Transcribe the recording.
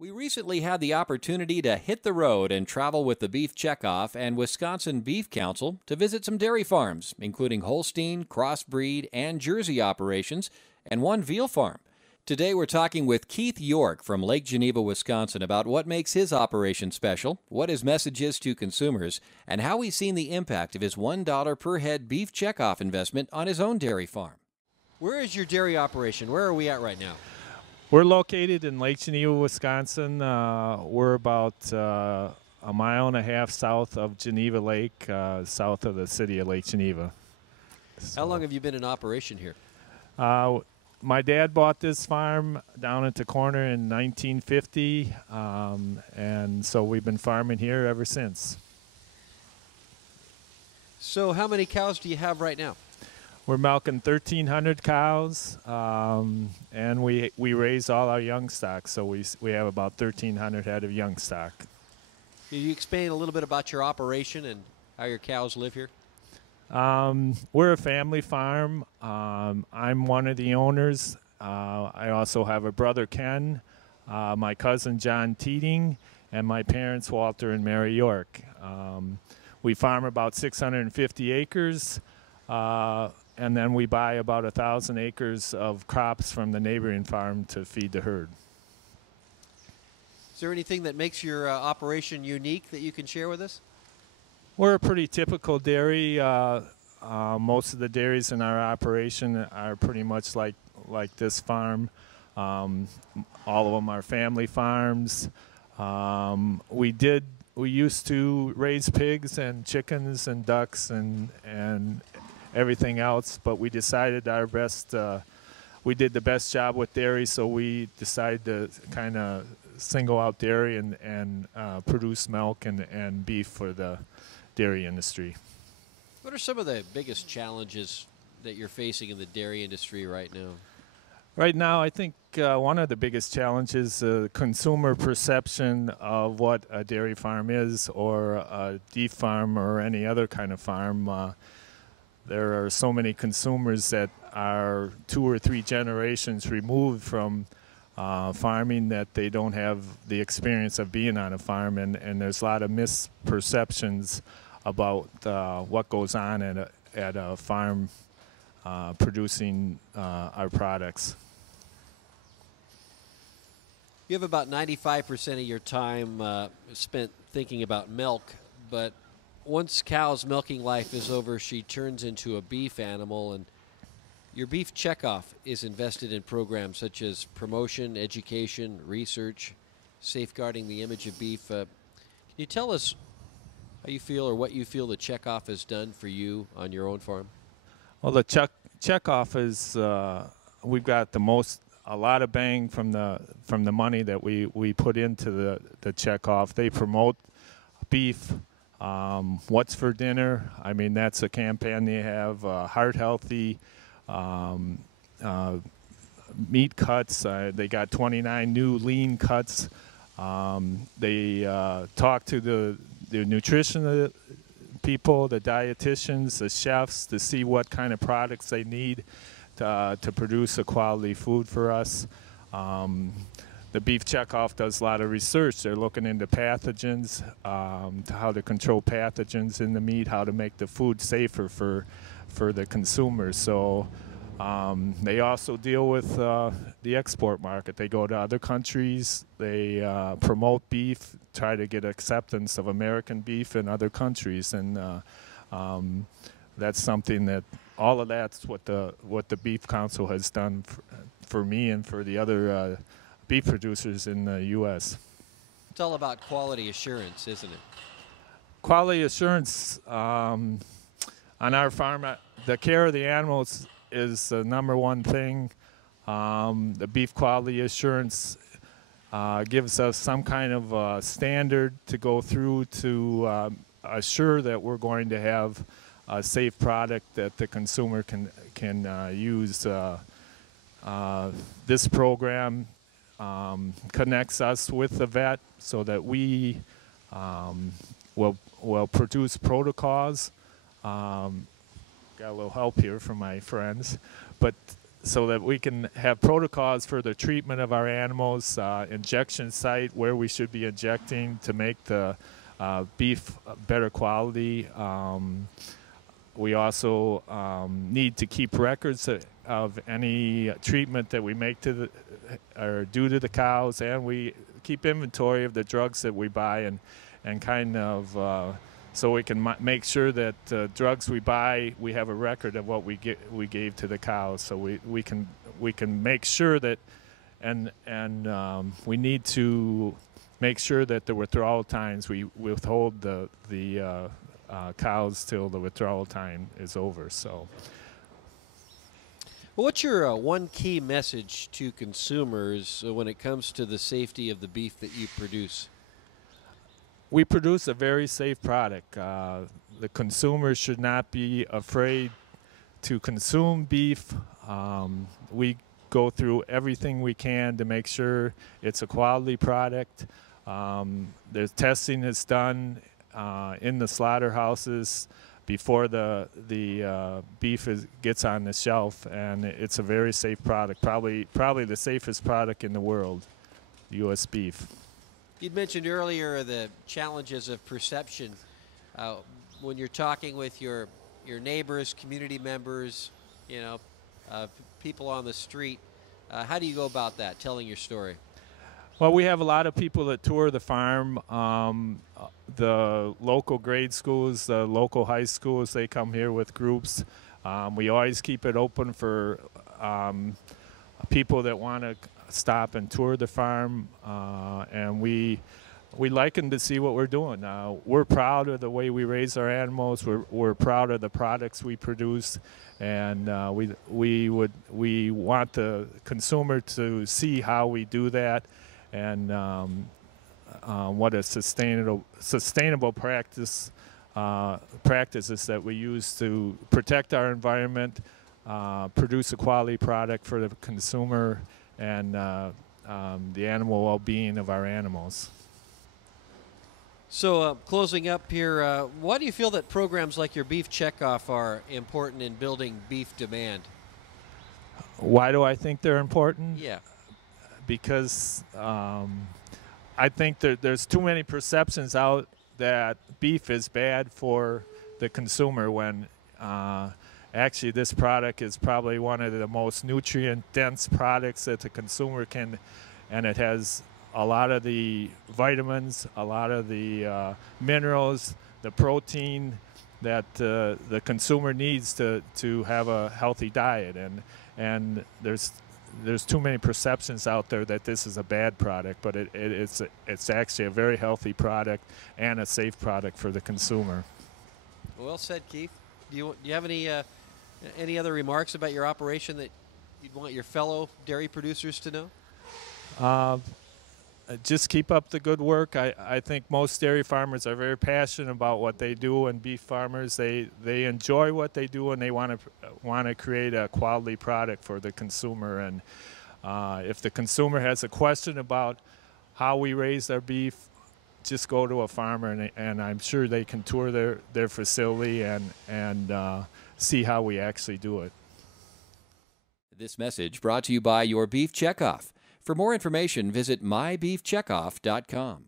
We recently had the opportunity to hit the road and travel with the Beefcheckoff and Wisconsin Beef Council to visit some dairy farms, including Holstein, crossbreed, and Jersey operations, and one veal farm. Today we're talking with Keith York from Lake Geneva, Wisconsin about what makes his operation special, what his message is to consumers, and how he's seen the impact of his $1 per head Beefcheckoff investment on his own dairy farm. Where is your dairy operation? Where are we at right now? We're located in Lake Geneva, Wisconsin. We're about a mile and a half south of Geneva Lake, south of the city of Lake Geneva. How long have you been in operation here? My dad bought this farm down at the corner in 1950, and so we've been farming here ever since. So how many cows do you have right now? We're milking 1,300 cows, and we raise all our young stock, so we have about 1,300 head of young stock. Can you explain a little bit about your operation and how your cows live here? We're a family farm. I'm one of the owners. I also have a brother, Ken, my cousin, John Teeting, and my parents, Walter and Mary York. We farm about 650 acres. And then we buy about 1,000 acres of crops from the neighboring farm to feed the herd. Is there anything that makes your operation unique that you can share with us? We're a pretty typical dairy. Most of the dairies in our operation are pretty much like this farm. All of them are family farms. We used to raise pigs and chickens and ducks and everything else, but we decided we did the best job with dairy, so we decided to kind of single out dairy and produce milk and beef for the dairy industry. What are some of the biggest challenges that you're facing in the dairy industry right now? Right now, I think one of the biggest challenges is consumer perception of what a dairy farm is, or a beef farm, or any other kind of farm. There are so many consumers that are 2 or 3 generations removed from farming that they don't have the experience of being on a farm, and there's a lot of misperceptions about what goes on at a farm producing our products. You have about 95% of your time spent thinking about milk, but once cow's milking life is over, she turns into a beef animal, and your Beefcheckoff is invested in programs such as promotion, education, research, safeguarding the image of beef. Can you tell us how you feel, or what you feel the Checkoff has done for you on your own farm? Well, the Checkoff is we've got a lot of bang from the money that we put into the Checkoff. They promote beef. What's for dinner? I mean, that's a campaign they have. Heart healthy, meat cuts. They got 29 new lean cuts. They talk to the nutrition people, the dietitians, the chefs, to see what kind of products they need to produce a quality food for us. The Beefcheckoff does a lot of research. They're looking into pathogens, to how to control pathogens in the meat, how to make the food safer for the consumers. So they also deal with the export market. They go to other countries. They promote beef, try to get acceptance of American beef in other countries, and that's something that all of that's what the Beef Council has done for me and for the other beef producers in the U.S. It's all about quality assurance, isn't it? Quality assurance on our farm. The care of the animals is the #1 thing. The beef quality assurance gives us some kind of standard to go through to assure that we're going to have a safe product that the consumer can use. This program connects us with the vet so that we will produce protocols. Got a little help here from my friends, but so that we can have protocols for the treatment of our animals, injection site where we should be injecting to make the beef better quality. We also need to keep records of any treatment that we make to the or do to the cows, and we keep inventory of the drugs that we buy, and kind of so we can make sure that drugs we buy, we have a record of what we gave to the cows, so we can make sure that, and we need to make sure that the withdrawal times, we withhold the cows till the withdrawal time is over. So, well, what's your one key message to consumers when it comes to the safety of the beef that you produce? we produce a very safe product. The consumers should not be afraid to consume beef. We go through everything we can to make sure it's a quality product. The testing is done in the slaughterhouses before the beef gets on the shelf, and it's a very safe product. Probably the safest product in the world, U.S. beef. You'd mentioned earlier the challenges of perception. When you're talking with your neighbors, community members, people on the street, how do you go about that, telling your story? Well, we have a lot of people that tour the farm. The local grade schools, the local high schools, they come here with groups. We always keep it open for people that want to stop and tour the farm, and we like them to see what we're doing. We're proud of the way we raise our animals. We're proud of the products we produce, and we want the consumer to see how we do that, and what a sustainable practices that we use to protect our environment, produce a quality product for the consumer, and the animal well-being of our animals. So closing up here, why do you feel that programs like your Beef Checkoff are important in building beef demand? Why do I think they're important? Yeah. Because I think there's too many perceptions out that beef is bad for the consumer, when actually this product is probably one of the most nutrient-dense products that the consumer can, and it has a lot of the vitamins, a lot of the minerals, the protein that the consumer needs to have a healthy diet, and there's too many perceptions out there that this is a bad product, but it's actually a very healthy product and a safe product for the consumer. Well said, Keith. Do you have any other remarks about your operation that you'd want your fellow dairy producers to know? Just keep up the good work. I think most dairy farmers are very passionate about what they do, and beef farmers, they enjoy what they do, and they want to create a quality product for the consumer. And if the consumer has a question about how we raise our beef, just go to a farmer, and I'm sure they can tour their facility and see how we actually do it. This message brought to you by your Beef Checkoff. For more information, visit mybeefcheckoff.com.